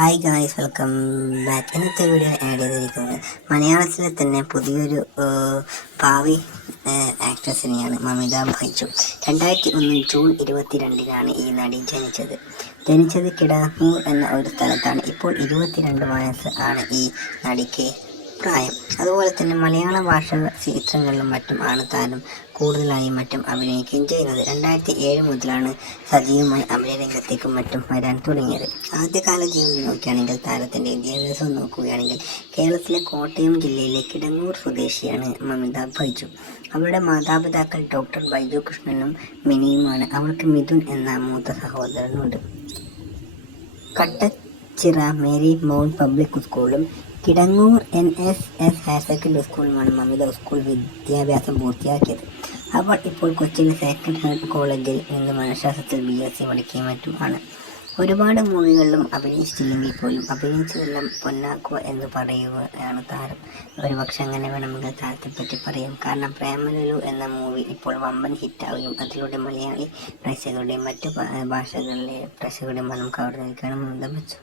Hi guys, welcome back. ഇന്നത്തെ video add ചെയ്തിരിക്കുന്നത് മലയാളത്തിലെ തന്നെ പുതിയൊരു ഭാവി ആക്ട്രസിനെയാണ്. മമിത ബൈജു. 2001 ജൂൺ 22 ഈ നടി ജനിച്ചത് കിടങ്ങൂർ എന്ന ഒരു സ്ഥലത്താണ്. ഇപ്പോൾ 22 വയസ്സ് ആണ് ഈ നടിക്ക് പ്രായം. അതുപോലെ തന്നെ മലയാള ഭാഷ ചിത്രങ്ങളിലും മറ്റും ആണ് താരം കൂടുതലായും മറ്റും അഭിനയിക്കുകയും ചെയ്യുന്നത്. 2007 മുതലാണ് സജീവമായി അഭിനയ രംഗത്തേക്കും മറ്റും വരാൻ തുടങ്ങിയത്. ആദ്യകാല ജീവിതം നോക്കുകയാണെങ്കിൽ താരത്തിൻ്റെ വിദ്യാഭ്യാസം നോക്കുകയാണെങ്കിൽ കേരളത്തിലെ കോട്ടയം ജില്ലയിലെ കിടങ്ങൂർ സ്വദേശിയാണ് മമിത ബൈജു. അവരുടെ മാതാപിതാക്കൾ ഡോക്ടർ ബൈജു കൃഷ്ണനും മിനിയുമാണ്. അവൾക്ക് മിഥുൻ എന്ന മൂത്ത സഹോദരനുണ്ട്. കട്ടച്ചിറ മേരി മൗണ്ട് പബ്ലിക് സ്കൂളും കിടങ്ങൂർ NSS ഹയർ സെക്കൻഡറി സ്കൂളുമാണ് മമിത സ്കൂൾ വിദ്യാഭ്യാസം പൂർത്തിയാക്കിയത്. അവൾ ഇപ്പോൾ കൊച്ചിയിലെ സേക്രഡ് ഹാർട്ട് കോളേജിൽ നിന്ന് മനഃശാസ്ത്രത്തിൽ BSc പഠിക്കുകയും മറ്റുമാണ്. ഒരുപാട് മൂവികളിലും അഭിനയിച്ചില്ലെങ്കിൽ പോലും അഭിനയിച്ചതെല്ലാം പൊന്നാക്കുക എന്ന് പറയുകയാണ് താരം. ഒരുപക്ഷെ അങ്ങനെ വേണമെങ്കിൽ താരത്തെപ്പറ്റി പറയാം. കാരണം പ്രേമലുലു എന്ന മൂവി ഇപ്പോൾ വമ്പൻ ഹിറ്റാവുകയും അതിലൂടെ മലയാളി പ്രേക്ഷകരുടെയും മറ്റു ഭാഷകളിലെ പ്രേക്ഷകരുടെയും മനം കവർന്നെടുക്കുകയാണ് മമിത ബൈജു.